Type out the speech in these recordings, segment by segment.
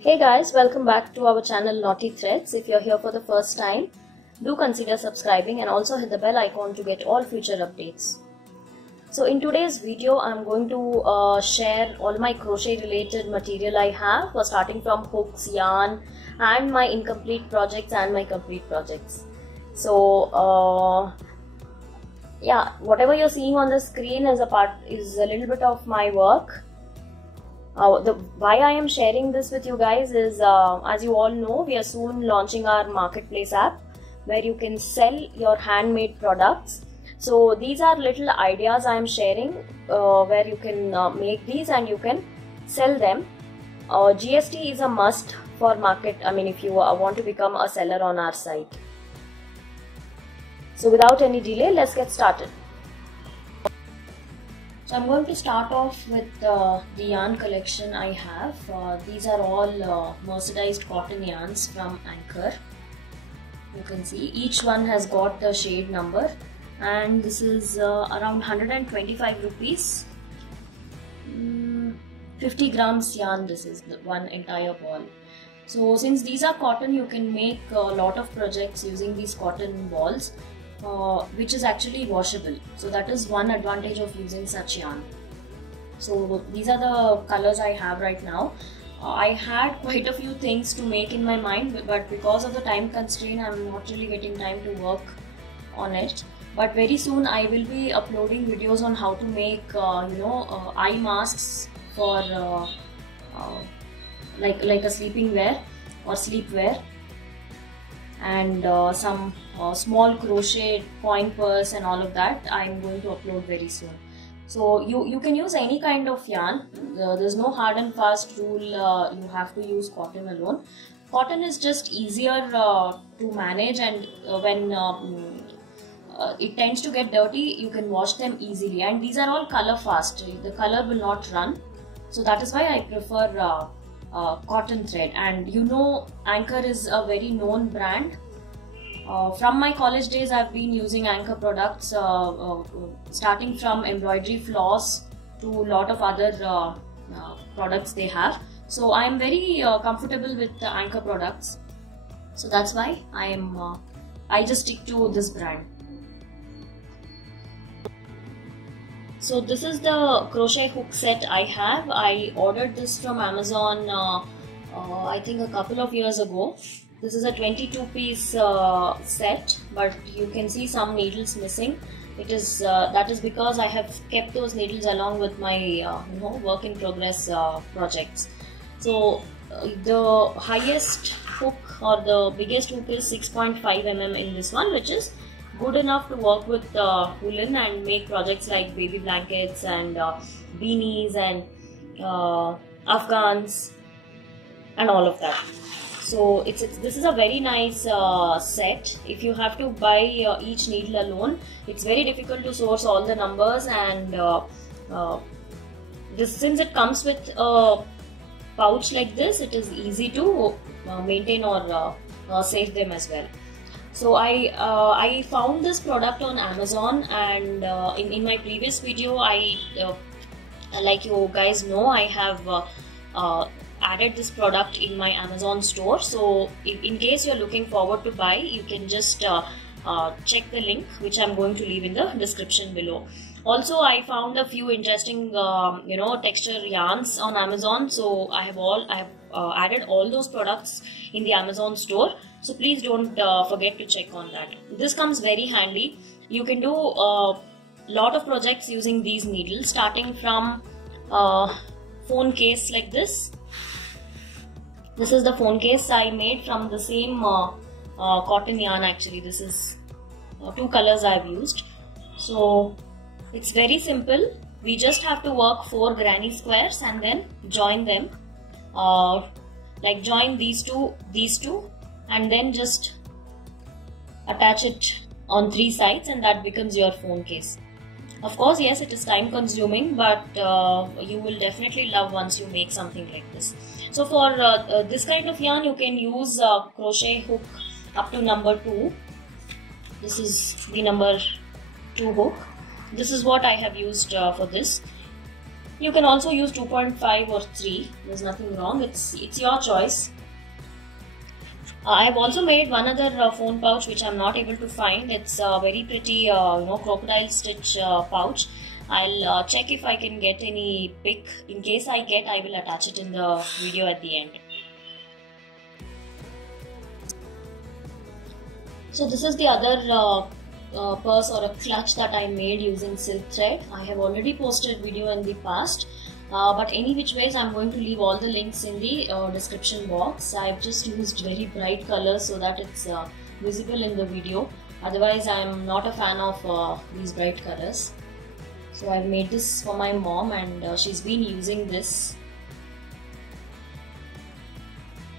Hey guys, welcome back to our channel Naughty Threads. If you're here for the first time, do consider subscribing and also hit the bell icon to get all future updates. So in today's video, I'm going to share all my crochet related material I have, starting from hooks, yarn and my incomplete projects and my complete projects. So yeah, whatever you're seeing on the screen is a little bit of my work. Why I am sharing this with you guys is, as you all know, we are soon launching our marketplace app where you can sell your handmade products. So these are little ideas I am sharing where you can make these and you can sell them. GST is a must for if you want to become a seller on our site. So without any delay, let's get started. So I'm going to start off with the yarn collection I have. These are all mercerized cotton yarns from Anchor. You can see each one has got the shade number, and this is around 125 rupees. 50 grams yarn, this is the one entire ball. So since these are cotton, you can make a lot of projects using these cotton balls. Which is actually washable, so that is one advantage of using such yarn. So these are the colors I have right now. I had quite a few things to make in my mind, but because of the time constraint, I'm not really getting time to work on it. But very soon I will be uploading videos on how to make eye masks for like a sleeping wear or sleepwear, and some small crochet coin purse and all of that I'm going to upload very soon. So you can use any kind of yarn. There's no hard and fast rule you have to use cotton alone. Cotton is just easier to manage, and when it tends to get dirty, you can wash them easily, and these are all color fast. The color will not run, so that is why I prefer cotton thread. And you know, Anchor is a very known brand. From my college days, I've been using Anchor products, starting from embroidery floss to a lot of other products they have. So I'm very comfortable with the Anchor products. So that's why I just stick to this brand. So this is the crochet hook set I have. I ordered this from Amazon I think a couple of years ago. This is a 22-piece set, but you can see some needles missing. It is that is because I have kept those needles along with my work in progress projects. So the highest hook or the biggest hook is 6.5 mm in this one, which is good enough to work with woolen and make projects like baby blankets and beanies and afghans and all of that. So this is a very nice set. If you have to buy each needle alone, it's very difficult to source all the numbers, and since it comes with a pouch like this, it is easy to maintain or save them as well. So I found this product on Amazon, and in my previous video, like you guys know, I have added this product in my Amazon store. So in case you're looking forward to buy, you can just check the link which I'm going to leave in the description below. Also, I found a few interesting texture yarns on Amazon, so I have added all those products in the Amazon store. So please don't forget to check on that. This comes very handy. You can do a lot of projects using these needles, starting from phone case like this. This is the phone case I made from the same cotton yarn. Actually, this is two colors I've used. So it's very simple. We just have to work 4 granny squares and then join them, like join these two, and then just attach it on 3 sides, and that becomes your phone case. Of course, yes, it is time consuming, but you will definitely love once you make something like this. So for this kind of yarn, you can use crochet hook up to number 2. This is the number 2 hook. This is what I have used for this. You can also use 2.5 or 3. There's nothing wrong. It's your choice. I have also made one other phone pouch which I'm not able to find. It's a very pretty, crocodile stitch pouch. I'll check if I can get any pic. In case I get, I will attach it in the video at the end. So this is the other purse or a clutch that I made using silk thread. I have already posted video in the past, but any which ways I'm going to leave all the links in the description box. I've just used very bright colors so that it's visible in the video. Otherwise I'm not a fan of these bright colors. So I've made this for my mom, and she's been using this,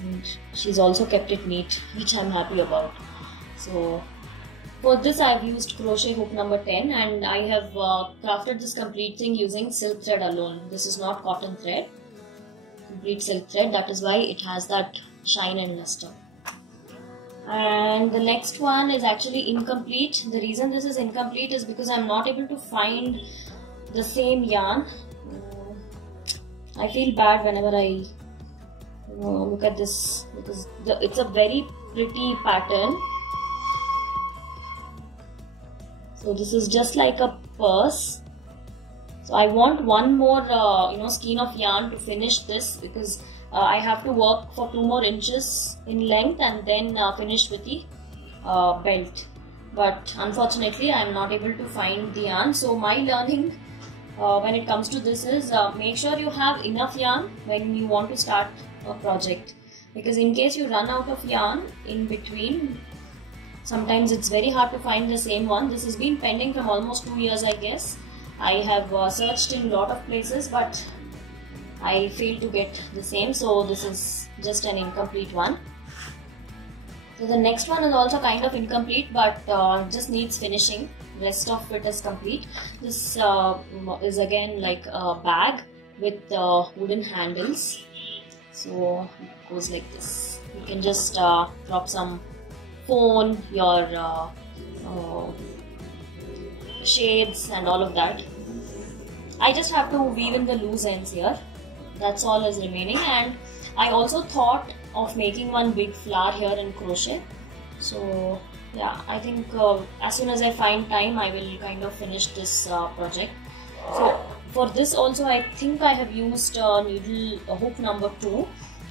and she's also kept it neat, which I'm happy about. So for this I have used crochet hook number 10, and I have crafted this complete thing using silk thread alone. This is not cotton thread, complete silk thread. That is why it has that shine and luster. And the next one is actually incomplete. The reason this is incomplete is because I'm not able to find the same yarn. I feel bad whenever I look at this, because it's a very pretty pattern. So this is just like a purse. So I want one more skein of yarn to finish this, because I have to work for 2 more inches in length and then finish with the belt. But unfortunately I am not able to find the yarn. So my learning when it comes to this is make sure you have enough yarn when you want to start a project, because in case you run out of yarn in between, sometimes it's very hard to find the same one. This has been pending from almost 2 years, I guess. I have searched in a lot of places, but I failed to get the same. So this is just an incomplete one. So the next one is also kind of incomplete, but just needs finishing. Rest of it is complete. This is again like a bag with wooden handles. So it goes like this. You can just drop some phone, your shades and all of that. I just have to weave in the loose ends here. That's all is remaining. And I also thought of making one big flower here in crochet. So yeah, I think as soon as I find time, I will kind of finish this project. So for this also, I think I have used needle hook number 2.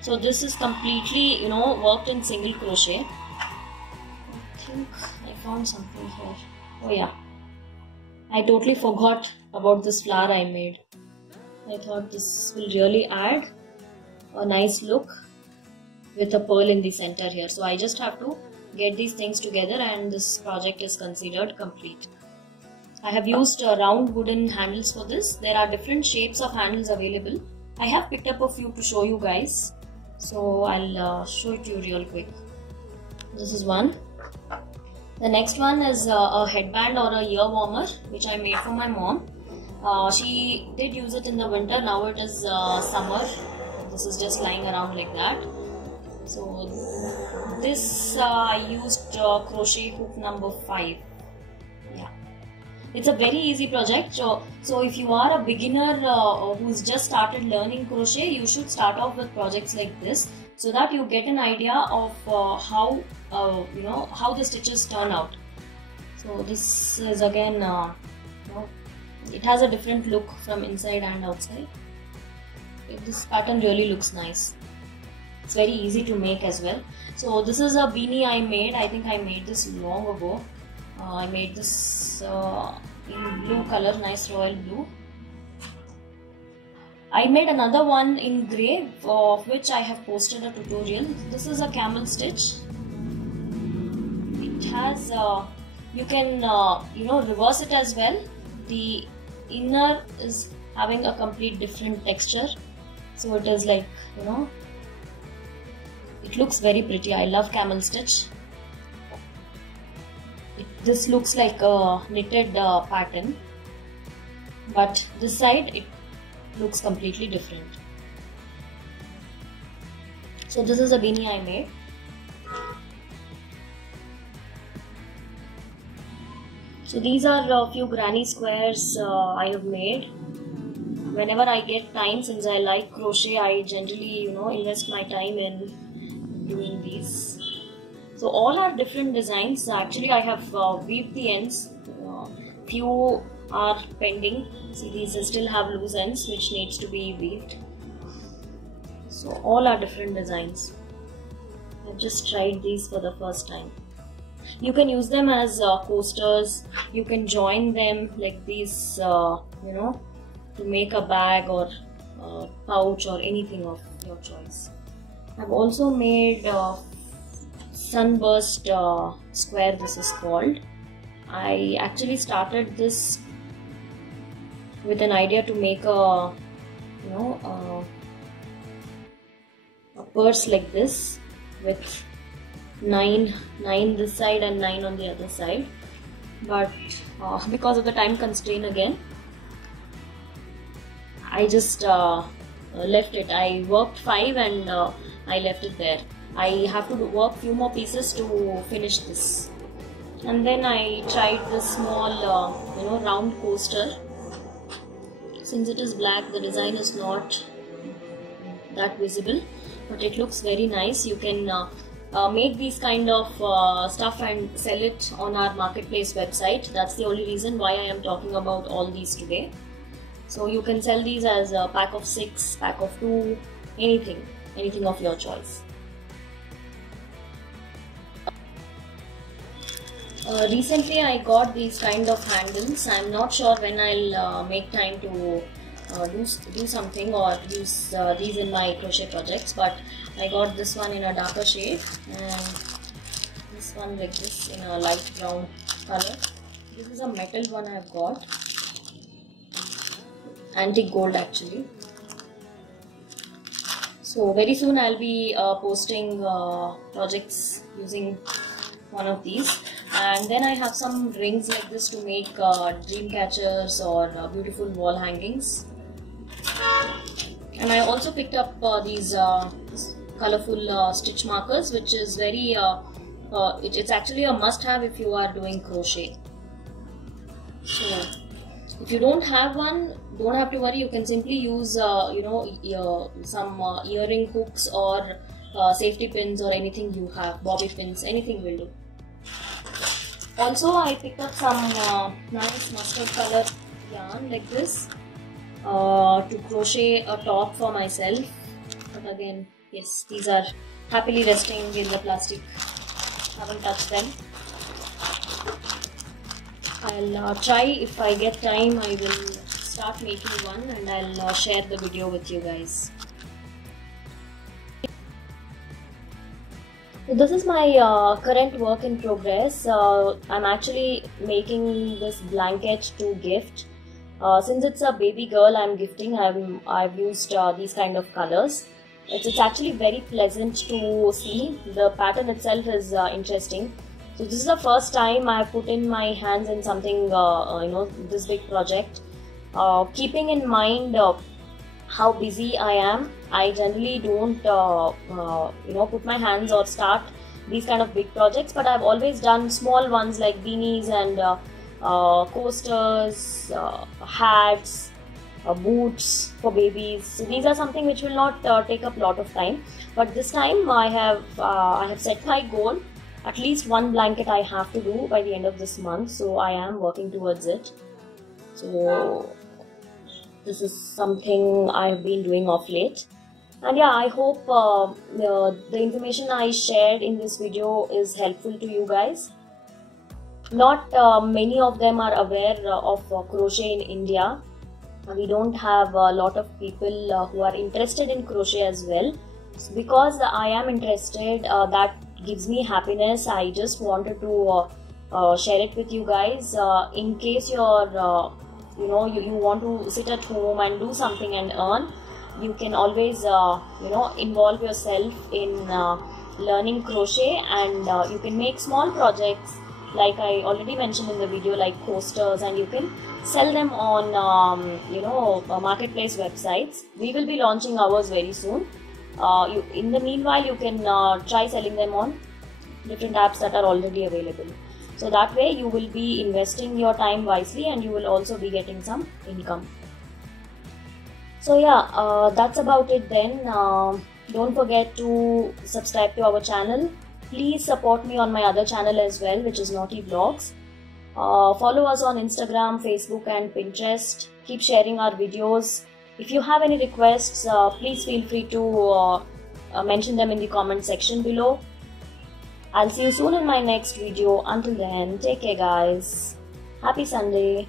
So this is completely worked in single crochet. I think I found something here. Oh yeah, I totally forgot about this flower I made. I thought this will really add a nice look with a pearl in the center here. So I just have to get these things together and this project is considered complete. I have used round wooden handles for this. There are different shapes of handles available. I have picked up a few to show you guys. So I'll show it to you real quick. This is one. The next one is a headband or a ear warmer, which I made for my mom. She did use it in the winter. Now it is summer. This is just lying around like that. So this I used crochet hook number 5. Yeah, it's a very easy project. So if you are a beginner who's just started learning crochet, you should start off with projects like this, so that you get an idea of how how the stitches turn out. So this is again it has a different look from inside and outside. This pattern really looks nice. It's very easy to make as well. So this is a beanie I made. I think I made this long ago. I made this in blue color, nice royal blue. I made another one in grey, of which I have posted a tutorial. This is a camel stitch. It has you can reverse it as well. The inner is having a complete different texture, so it is like it looks very pretty. I love camel stitch. This looks like a knitted pattern, but this side it looks completely different. So this is a beanie I made. So these are a few granny squares I have made. whenever I get time, since I like crochet, I generally invest my time in doing these. So all are different designs. Actually, I have weaved the ends. Few are pending. See, these still have loose ends which needs to be weaved. So all are different designs. I've just tried these for the first time. You can use them as coasters. You can join them like these, to make a bag or pouch or anything of your choice. I've also made sunburst square, this is called. I actually started this with an idea to make a purse like this with 9 this side and 9 on the other side, but because of the time constraint again, I just left it. I worked 5 and I left it there. I have to work few more pieces to finish this. And then I tried this small round coaster. Since it is black, the design is not that visible, but it looks very nice. You can make these kind of stuff and sell it on our marketplace website. That's the only reason why I am talking about all these today. So you can sell these as a pack of 6, pack of 2, anything of your choice. Recently I got these kind of handles. I'm not sure when I'll make time to do something or use these in my crochet projects, but I got this one in a darker shade and this one like this in a light brown color. This is a metal one I've got, antique gold actually. So very soon I'll be posting projects using one of these. And then I have some rings like this to make dream catchers or beautiful wall hangings. And I also picked up these colorful stitch markers, which is very it's actually a must have if you are doing crochet. So if you don't have one, don't have to worry. You can simply use some earring hooks or safety pins or anything you have, bobby pins, anything will do. Also, I picked up some nice mustard color yarn like this to crochet a top for myself. But again, yes, these are happily resting in the plastic. Haven't touched them. I'll try, if I get time, I will start making one and I'll share the video with you guys. So this is my current work in progress. I'm actually making this blanket to gift. Since it's a baby girl I'm gifting, I've used these kind of colors. It's actually very pleasant to see. The pattern itself is interesting. So this is the first time I've put in my hands in something, this big project. Keeping in mind how busy I am, I generally don't put my hands or start these kind of big projects, but I've always done small ones like beanies and coasters, hats, boots for babies. So these are something which will not take up a lot of time, but this time I have set my goal. At least one blanket I have to do by the end of this month, so I am working towards it. So this is something I've been doing of late. And yeah, I hope the information I shared in this video is helpful to you guys. Not many of them are aware of crochet in India. We don't have a lot of people who are interested in crochet as well. So because I am interested, that gives me happiness. I just wanted to share it with you guys. In case you're you want to sit at home and do something and earn, you can always involve yourself in learning crochet, and you can make small projects like I already mentioned in the video, like coasters, and you can sell them on marketplace websites. We will be launching ours very soon. In the meanwhile, you can try selling them on different apps that are already available. So that way you will be investing your time wisely and you will also be getting some income. So yeah, that's about it then. Don't forget to subscribe to our channel. Please support me on my other channel as well, which is Naughty Vlogs. Follow us on Instagram, Facebook and Pinterest. Keep sharing our videos. If you have any requests, please feel free to mention them in the comment section below. I'll see you soon in my next video. Until then, take care guys. Happy Sunday.